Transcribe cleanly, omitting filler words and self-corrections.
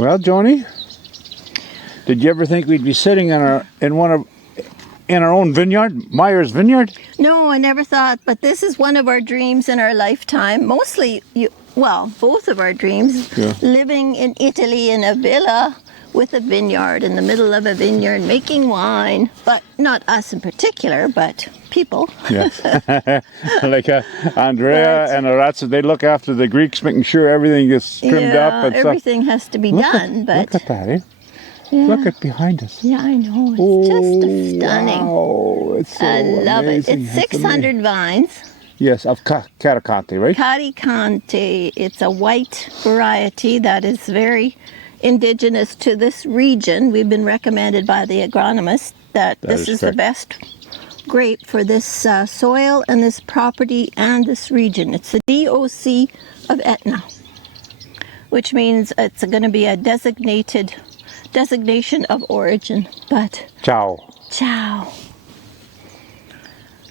Well, Joni, did you ever think we'd be sitting in our own vineyard, Myra's Vineyard? No, I never thought, but this is one of our dreams in our lifetime. Mostly, both of our dreams, living in Italy in a villa with a vineyard, in the middle of a vineyard, making wine. But not us in particular, but people. Yes. Like Andrea and Orazio, they look after the Greeks, making sure everything gets trimmed up. And everything has to be done. Look at that, eh? Yeah. Look at behind us. Yeah, I know. It's just stunning. Wow, it's so I love amazing. it. It's 600 vines. Yes, of Caricante, right? Caricante. It's a white variety that is very indigenous to this region. We've been recommended by the agronomist that this is the best grape for this soil and this property and this region. It's the DOC of Etna, which means it's going to be a designation of origin. But Ciao.